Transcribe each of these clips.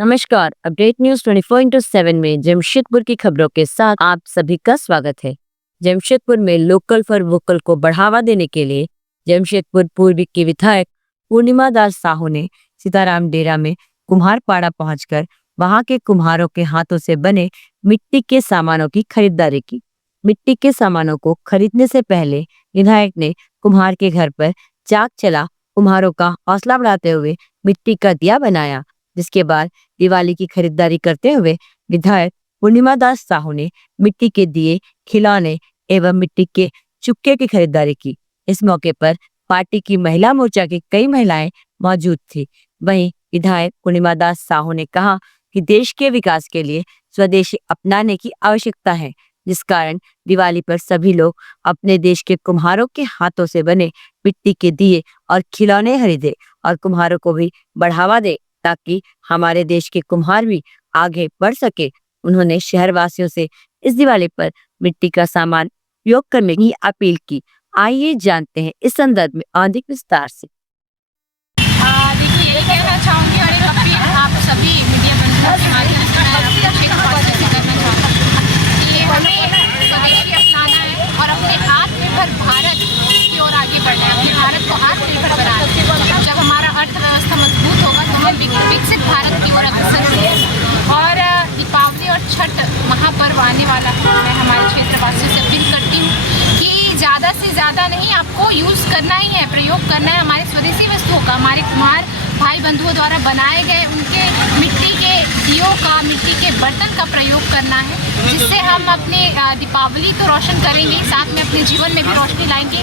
नमस्कार। Update news 24/7 में जमशेदपुर की खबरों के साथ आप सभी का स्वागत है। जमशेदपुर में लोकल फॉर वोकल को बढ़ावा देने के लिए जमशेदपुर पूर्वी की विधायक पूर्णिमा दास साहू ने सीताराम डेरा में कुम्हारपाड़ा पहुंचकर वहां के कुम्हारों के हाथों से बने मिट्टी के सामानों की खरीदारी की। मिट्टी के सामानों को खरीदने से पहले विधायक ने कुम्हार के घर पर चाक चला कुम्हारों का हौसला बढ़ाते हुए मिट्टी का दिया बनाया, जिसके बाद दिवाली की खरीदारी करते हुए विधायक पूर्णिमा दास साहू ने मिट्टी के दिए, खिलौने एवं मिट्टी के चुक्के की खरीदारी की। इस मौके पर पार्टी की महिला मोर्चा की कई महिलाएं मौजूद थी। वहीं विधायक पूर्णिमा दास साहू ने कहा कि देश के विकास के लिए स्वदेशी अपनाने की आवश्यकता है, जिस कारण दिवाली पर सभी लोग अपने देश के कुम्हारों के हाथों से बने मिट्टी के दिए और खिलौने खरीदे और कुम्हारों को भी बढ़ावा दे, ताकि हमारे देश के कुम्हार भी आगे बढ़ सके। उन्होंने शहरवासियों से इस दिवाली पर मिट्टी का सामान उपयोग करने की अपील की। आइए जानते हैं इस संदर्भ में अधिक विस्तार से। देखिए, यही कहना चाहूँगी और एक अपील आप सभी मीडिया बंधुओं के माध्यम से मैं अपने क्षेत्रवासियों से करना चाहूँगी कि हमें स्वदेशी अपनाना है और अपने आत्मनिर्भर भारत की ओर आगे बढ़ना है। अपने भारत को आत्मनिर्भर बनाना है। जब हमारा अर्थव्यवस्था मजबूत होगा तो हम विकसित भारत की ओर अग्रसर होंगे। और दीपावली और छठ महापर्व आने वाला है। मैं हमारे क्षेत्रवासियों से अपील करती हूँ कि ज़्यादा से ज़्यादा नहीं, आपको यूज़ करना ही है, प्रयोग करना है हमारे स्वदेशी वस्तुओं का, हमारे कुम्हार भाई बंधुओं द्वारा बनाए गए उनके मिट्टी के दियों का, मिट्टी के बर्तन का प्रयोग करना है, जिससे हम अपने दीपावली तो रोशन करेंगे, साथ में अपने जीवन में भी रोशनी लाएंगे,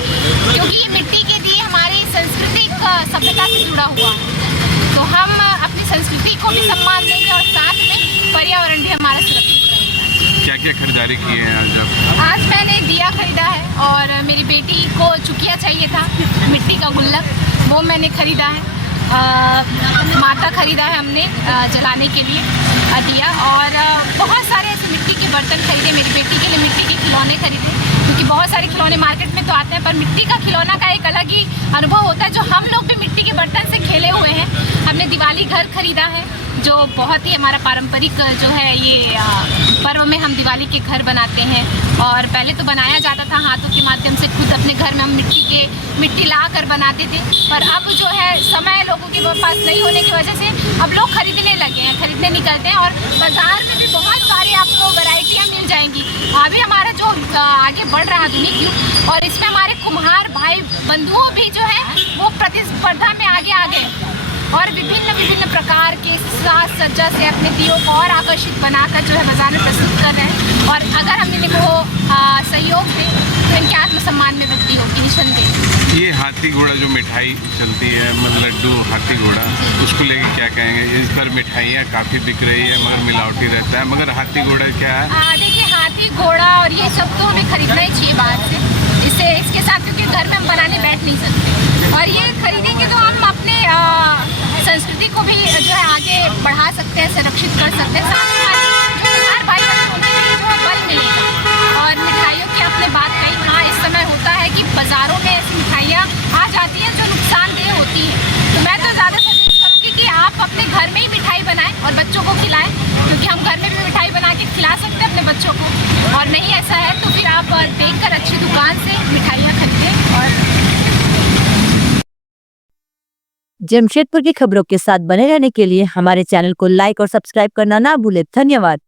क्योंकि ये मिट्टी के दिए हमारी सांस्कृतिक सभ्यता से जुड़ा हुआ है। तो हम अपनी संस्कृति को भी सम्मान देंगे और साथ में पर्यावरण भी हमारा सुरक्षित रहेगा। क्या क्या खरीदारी की है आज आप? आज मैंने दिया खरीदा है और मेरी बेटी को चुकिया चाहिए था, मिट्टी का गुल्लक, वो मैंने खरीदा है। माता खरीदा है हमने जलाने के लिए दिया, और बहुत सारे ऐसे मिट्टी के बर्तन खरीदे। मेरी बेटी के लिए मिट्टी के खिलौने खरीदे, क्योंकि बहुत सारे खिलौने मार्केट में तो आते हैं, पर मिट्टी का खिलौना का एक अलग ही अनुभव होता है, जो हम लोग भी मिट्टी के बर्तन से खेले हुए हैं। हमने दिवाली घर खरीदा है, जो बहुत ही हमारा पारंपरिक जो है ये पर्व में हम दिवाली के घर बनाते हैं। और पहले तो बनाया जाता था हाथों के माध्यम से, खुद अपने घर में हम मिट्टी ला कर बनाते थे, पर अब जो है समय लोगों के पास नहीं होने की वजह से अब लोग खरीदने लगे हैं, खरीदने निकलते हैं, और बाजार में भी बहुत सारी आपको वैरायटियाँ मिल जाएंगी। अभी हमारा जो आगे बढ़ रहा है आधुनिक युग, और इसमें हमारे कुम्हार भाई बंधुओं भी जो है वो प्रतिस्पर्धा में आगे आ गए और विभिन्न प्रकार के साज सज्जा से अपने दियों को और आकर्षित बनाकर जो है बाजार में प्रस्तुत कर रहे हैं। और अगर हम इनको सहयोग दें तो इनके आत्मसम्मान में वृद्धि होगी, निसंदेह। ये हाथी घोड़ा जो मिठाई चलती है, मतलब लड्डू हाथी घोड़ा, उसको लेके क्या कहेंगे? इस पर मिठाइयाँ काफ़ी बिक रही है मगर मिलावटी रहता है, मगर हाथी घोड़ा क्या है? देखिए, हाथी घोड़ा और ये सब तो हमें खरीदना ही चाहिए बाहर से, इसके साथ, क्योंकि घर में हम बनाने बैठ नहीं सकते, और ये खरीदेंगे तो हम अपने संस्कृति को भी जो है आगे बढ़ा सकते हैं, संरक्षित कर सकते हैं। साथ ही हर भाई जो बल मिलेगा। और मिठाइयों की आपने बात कही, हाँ, इस समय होता है कि बाज़ारों में ऐसी मिठाइयाँ आ जाती हैं जो नुकसानदेह होती हैं। तो मैं तो ज़्यादा सजेस्ट करूँगी कि आप अपने घर में ही मिठाई बनाएं और बच्चों को खिलाएं, क्योंकि हम घर में भी मिठाई बना के खिला सकते हैं अपने बच्चों को। और नहीं ऐसा है तो फिर आप देखकर अच्छी दुकान से मिठाइयाँ खरीदें। और जमशेदपुर की खबरों के साथ बने रहने के लिए हमारे चैनल को लाइक और सब्सक्राइब करना ना भूलें। धन्यवाद।